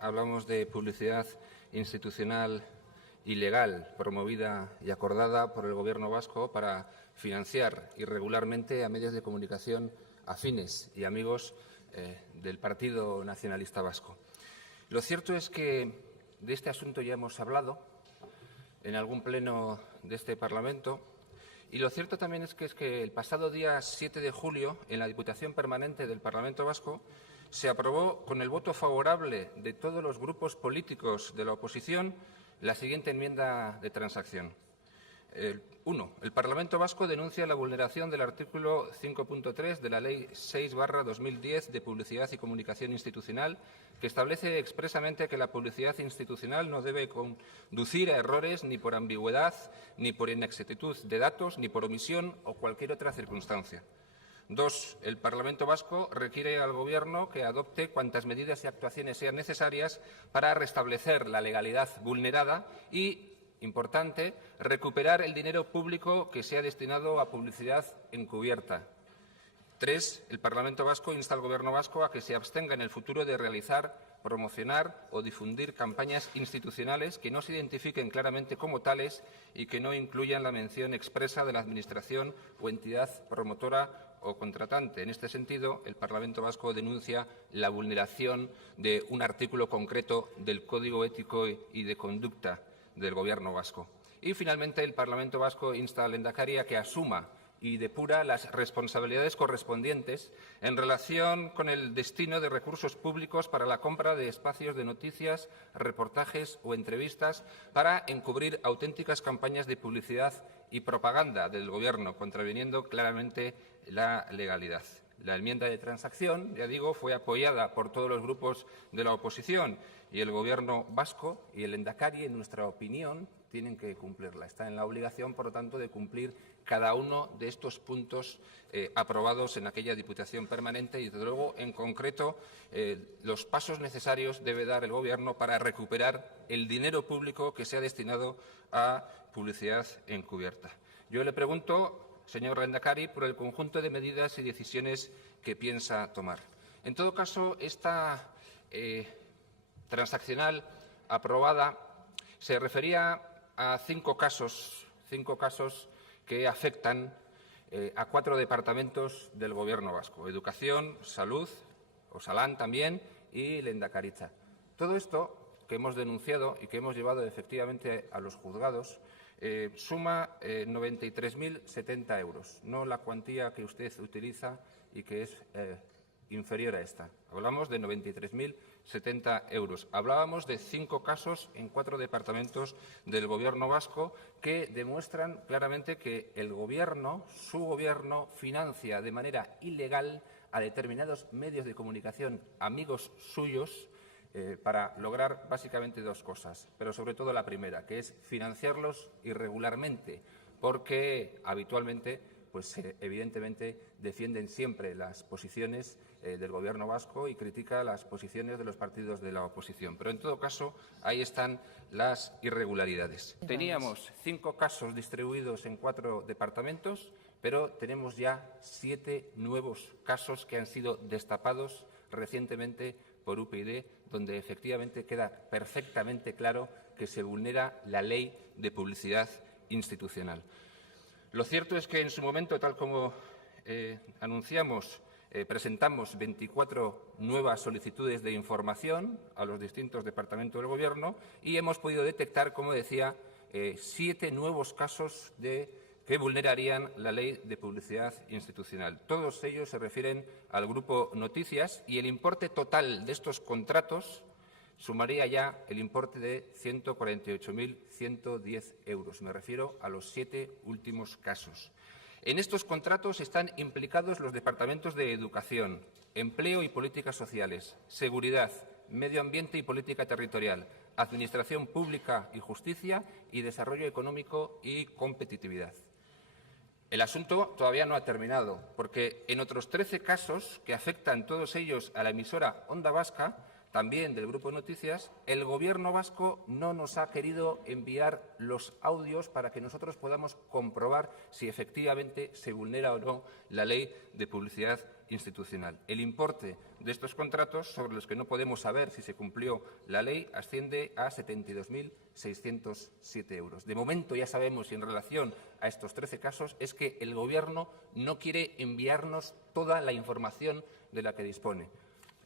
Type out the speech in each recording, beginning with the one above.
Hablamos de publicidad institucional ilegal promovida y acordada por el Gobierno vasco para financiar irregularmente a medios de comunicación afines y amigos del Partido Nacionalista Vasco. Lo cierto es que de este asunto ya hemos hablado en algún pleno de este Parlamento y lo cierto también es que el pasado día 7 de julio en la Diputación Permanente del Parlamento Vasco se aprobó con el voto favorable de todos los grupos políticos de la oposición la siguiente enmienda de transacción. 1. El Parlamento Vasco denuncia la vulneración del artículo 5.3 de la Ley 6/2010 de Publicidad y Comunicación Institucional, que establece expresamente que la publicidad institucional no debe conducir a errores ni por ambigüedad, ni por inexactitud de datos, ni por omisión o cualquier otra circunstancia. 2. El Parlamento Vasco requiere al Gobierno que adopte cuantas medidas y actuaciones sean necesarias para restablecer la legalidad vulnerada y, importante, recuperar el dinero público que se ha destinado a publicidad encubierta. 3. El Parlamento Vasco insta al Gobierno vasco a que se abstenga en el futuro de realizar, promocionar o difundir campañas institucionales que no se identifiquen claramente como tales y que no incluyan la mención expresa de la Administración o entidad promotora o contratante. En este sentido, el Parlamento Vasco denuncia la vulneración de un artículo concreto del Código Ético y de Conducta del Gobierno vasco. Y, finalmente, el Parlamento Vasco insta al Lehendakari a que asuma y depura las responsabilidades correspondientes en relación con el destino de recursos públicos para la compra de espacios de noticias, reportajes o entrevistas para encubrir auténticas campañas de publicidad y propaganda del Gobierno, contraviniendo claramente la legalidad. La enmienda de transacción, ya digo, fue apoyada por todos los grupos de la oposición y el Gobierno vasco y el Lehendakari, en nuestra opinión, tienen que cumplirla. Está en la obligación, por lo tanto, de cumplir cada uno de estos puntos aprobados en aquella Diputación Permanente y, desde luego, en concreto, los pasos necesarios debe dar el Gobierno para recuperar el dinero público que se ha destinado a publicidad encubierta. Yo le pregunto, señor Lehendakari, por el conjunto de medidas y decisiones que piensa tomar. En todo caso, esta transaccional aprobada se refería a cinco casos que afectan a 4 departamentos del Gobierno vasco: Educación, Salud, Osalan también, y Lehendakaritza. Todo esto que hemos denunciado y que hemos llevado efectivamente a los juzgados suma 93.070 euros, no la cuantía que usted utiliza y que es inferior a esta. Hablamos de 93.070 euros. Hablábamos de 5 casos en 4 departamentos del Gobierno vasco que demuestran claramente que el Gobierno, su Gobierno, financia de manera ilegal a determinados medios de comunicación amigos suyos para lograr básicamente 2 cosas, pero sobre todo la primera, que es financiarlos irregularmente, porque habitualmente, pues evidentemente, defienden siempre las posiciones del Gobierno vasco y critica las posiciones de los partidos de la oposición. Pero, en todo caso, ahí están las irregularidades. Teníamos 5 casos distribuidos en 4 departamentos, pero tenemos ya 7 nuevos casos que han sido destapados recientemente por UPyD, donde efectivamente queda perfectamente claro que se vulnera la Ley de Publicidad Institucional. Lo cierto es que en su momento, tal como anunciamos, presentamos 24 nuevas solicitudes de información a los distintos departamentos del Gobierno y hemos podido detectar, como decía, 7 nuevos casos que vulnerarían la Ley de Publicidad Institucional. Todos ellos se refieren al Grupo Noticias y el importe total de estos contratos sumaría ya el importe de 148.110 euros. Me refiero a los 7 últimos casos. En estos contratos están implicados los departamentos de Educación, Empleo y Políticas Sociales, Seguridad, Medio Ambiente y Política Territorial, Administración Pública y Justicia y Desarrollo Económico y Competitividad. El asunto todavía no ha terminado, porque en otros 13 casos, que afectan todos ellos a la emisora Onda Vasca, también del Grupo Noticias, el Gobierno vasco no nos ha querido enviar los audios para que nosotros podamos comprobar si efectivamente se vulnera o no la Ley de Publicidad institucional. El importe de estos contratos, sobre los que no podemos saber si se cumplió la ley, asciende a 72.607 euros. De momento ya sabemos, y en relación a estos 13 casos, es que el Gobierno no quiere enviarnos toda la información de la que dispone.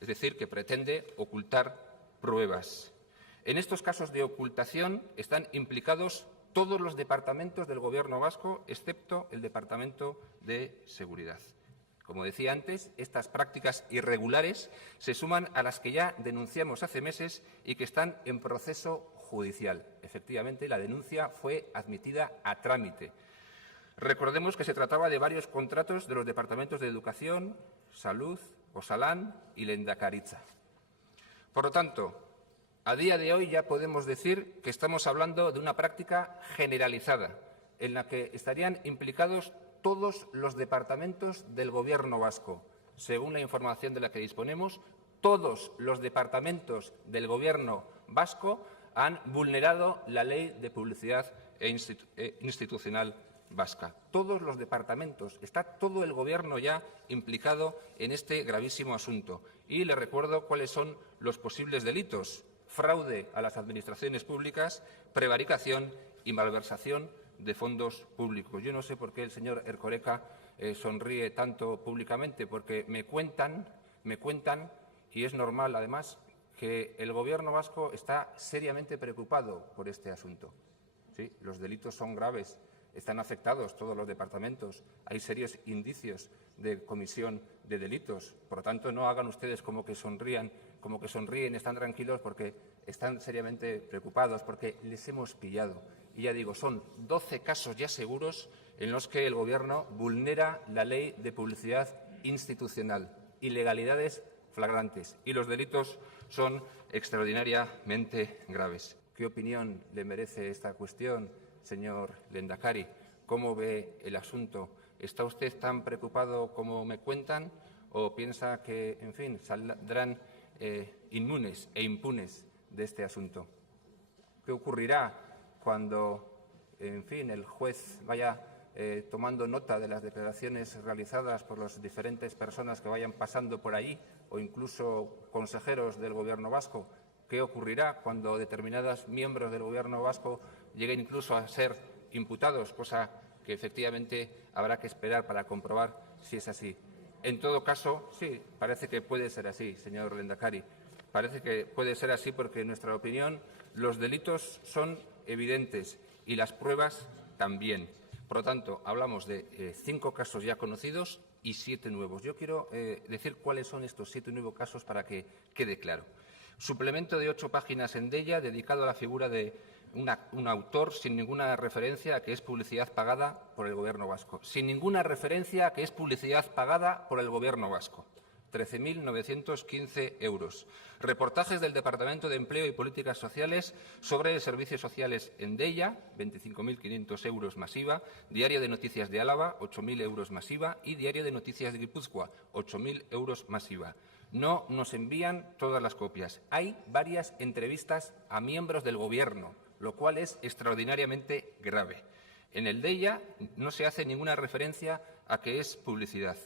Es decir, que pretende ocultar pruebas. En estos casos de ocultación están implicados todos los departamentos del Gobierno vasco, excepto el Departamento de Seguridad. Como decía antes, estas prácticas irregulares se suman a las que ya denunciamos hace meses y que están en proceso judicial. Efectivamente, la denuncia fue admitida a trámite. Recordemos que se trataba de varios contratos de los departamentos de Educación, Salud, Osalan y Lehendakaritza. Por lo tanto, a día de hoy ya podemos decir que estamos hablando de una práctica generalizada, en la que estarían implicados todos los departamentos del Gobierno vasco. Según la información de la que disponemos, todos los departamentos del Gobierno vasco han vulnerado la Ley de Publicidad Institucional vasca. Todos los departamentos. Está todo el Gobierno ya implicado en este gravísimo asunto. Y le recuerdo cuáles son los posibles delitos: fraude a las administraciones públicas, prevaricación y malversación de fondos públicos. Yo no sé por qué el señor Erkoreka sonríe tanto públicamente, porque me cuentan, y es normal además, que el Gobierno vasco está seriamente preocupado por este asunto. Sí, los delitos son graves, están afectados todos los departamentos, hay serios indicios de comisión de delitos. Por lo tanto, no hagan ustedes como que sonríen, están tranquilos, porque están seriamente preocupados, porque les hemos pillado. Y ya digo, son 12 casos ya seguros en los que el Gobierno vulnera la Ley de Publicidad Institucional, ilegalidades flagrantes, y los delitos son extraordinariamente graves. ¿Qué opinión le merece esta cuestión, señor Lehendakari? ¿Cómo ve el asunto? ¿Está usted tan preocupado como me cuentan, o piensa que, en fin, saldrán inmunes e impunes de este asunto? ¿Qué ocurrirá cuando, en fin, el juez vaya tomando nota de las declaraciones realizadas por las diferentes personas que vayan pasando por allí, o incluso consejeros del Gobierno vasco? ¿Qué ocurrirá cuando determinados miembros del Gobierno vasco lleguen incluso a ser imputados, cosa que efectivamente habrá que esperar para comprobar si es así? En todo caso, sí, parece que puede ser así, señor Lehendakari. Parece que puede ser así porque, en nuestra opinión, los delitos son evidentes y las pruebas también. Por lo tanto, hablamos de 5 casos ya conocidos y 7 nuevos. Yo quiero decir cuáles son estos 7 nuevos casos para que quede claro. Suplemento de 8 páginas en Deia dedicado a la figura de un autor, sin ninguna referencia a que es publicidad pagada por el Gobierno vasco. Sin ninguna referencia a que es publicidad pagada por el Gobierno vasco. 13.915 euros. Reportajes del Departamento de Empleo y Políticas Sociales sobre servicios sociales en Deia, 25.500 euros más IVA. Diario de Noticias de Álava, 8.000 euros más IVA. Y Diario de Noticias de Guipúzcoa, 8.000 euros más IVA. No nos envían todas las copias. Hay varias entrevistas a miembros del Gobierno, lo cual es extraordinariamente grave. En el Deia no se hace ninguna referencia a que es publicidad.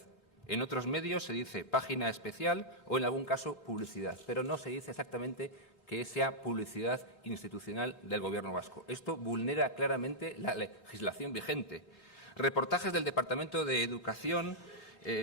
En otros medios se dice página especial o, en algún caso, publicidad, pero no se dice exactamente que sea publicidad institucional del Gobierno vasco. Esto vulnera claramente la legislación vigente. Reportajes del Departamento de Educación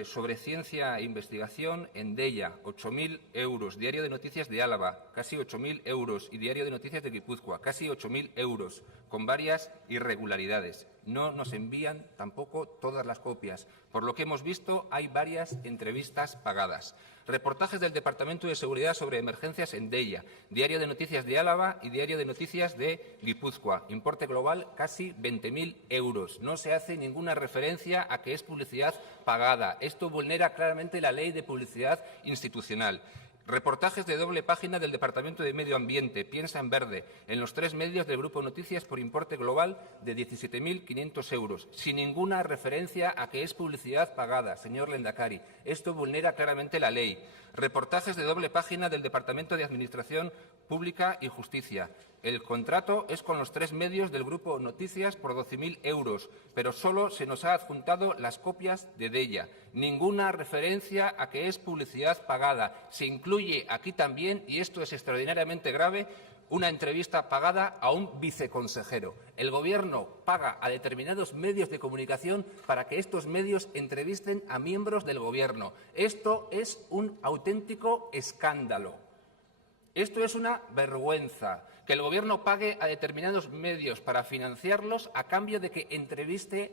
sobre ciencia e investigación en Deia, 8.000 euros. Diario de Noticias de Álava, casi 8.000 euros. Y Diario de Noticias de Guipúzcoa, casi 8.000 euros, con varias irregularidades. No nos envían tampoco todas las copias. Por lo que hemos visto, hay varias entrevistas pagadas. Reportajes del Departamento de Seguridad sobre emergencias en Deia, Diario de Noticias de Álava y Diario de Noticias de Guipúzcoa. Importe global casi 20.000 euros. No se hace ninguna referencia a que es publicidad pagada. Esto vulnera claramente la Ley de Publicidad Institucional. Reportajes de doble página del Departamento de Medio Ambiente, Piensa en Verde, en los 3 medios del Grupo Noticias por importe global de 17.500 euros, sin ninguna referencia a que es publicidad pagada, señor Lehendakari. Esto vulnera claramente la ley. Reportajes de doble página del Departamento de Administración Pública y Justicia. El contrato es con los 3 medios del Grupo Noticias por 12.000 euros, pero solo se nos ha adjuntado las copias de Deia. Ninguna referencia a que es publicidad pagada. Se incluye aquí también, y esto es extraordinariamente grave, una entrevista pagada a un viceconsejero. El Gobierno paga a determinados medios de comunicación para que estos medios entrevisten a miembros del Gobierno. Esto es un auténtico escándalo. Esto es una vergüenza, que el Gobierno pague a determinados medios para financiarlos a cambio de que entrevisten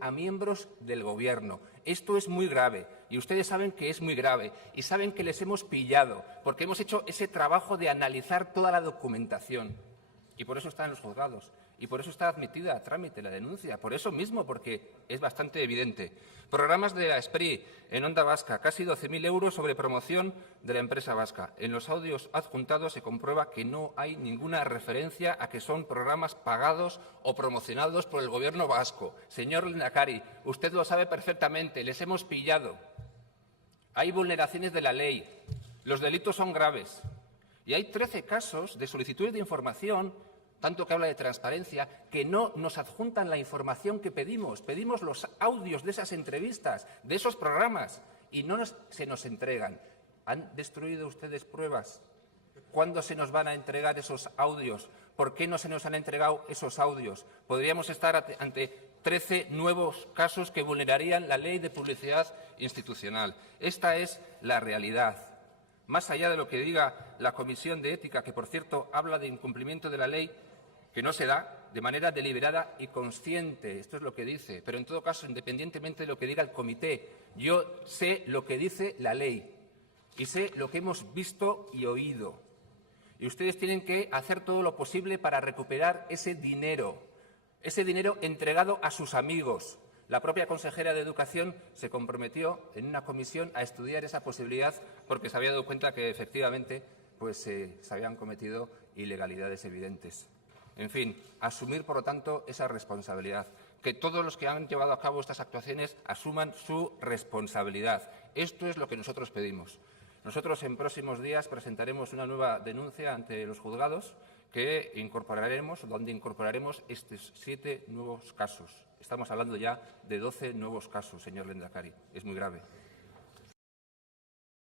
a miembros del Gobierno. Esto es muy grave y ustedes saben que es muy grave y saben que les hemos pillado porque hemos hecho ese trabajo de analizar toda la documentación y por eso está en los juzgados y por eso está admitida a trámite la denuncia, por eso mismo, porque es bastante evidente. Programas de la Spri en Onda Vasca, casi 12.000 euros sobre promoción de la empresa vasca. En los audios adjuntados se comprueba que no hay ninguna referencia a que son programas pagados o promocionados por el Gobierno vasco. Señor Lehendakari, usted lo sabe perfectamente, les hemos pillado. Hay vulneraciones de la ley, los delitos son graves y hay 13 casos de solicitudes de información, tanto que habla de transparencia, que no nos adjuntan la información que pedimos. Pedimos los audios de esas entrevistas, de esos programas, y no se nos entregan. ¿Han destruido ustedes pruebas? ¿Cuándo se nos van a entregar esos audios? ¿Por qué no se nos han entregado esos audios? Podríamos estar ante 13 nuevos casos que vulnerarían la ley de publicidad institucional. Esta es la realidad. Más allá de lo que diga la Comisión de Ética, que por cierto habla de incumplimiento de la ley, que no se da de manera deliberada y consciente, esto es lo que dice, pero en todo caso, independientemente de lo que diga el comité, yo sé lo que dice la ley y sé lo que hemos visto y oído. Y ustedes tienen que hacer todo lo posible para recuperar ese dinero entregado a sus amigos. La propia consejera de Educación se comprometió en una comisión a estudiar esa posibilidad porque se había dado cuenta que efectivamente se habían cometido ilegalidades evidentes. En fin, asumir, por lo tanto, esa responsabilidad. Que todos los que han llevado a cabo estas actuaciones asuman su responsabilidad. Esto es lo que nosotros pedimos. Nosotros en próximos días presentaremos una nueva denuncia ante los juzgados donde incorporaremos estos 7 nuevos casos. Estamos hablando ya de 12 nuevos casos, señor Lehendakari. Es muy grave.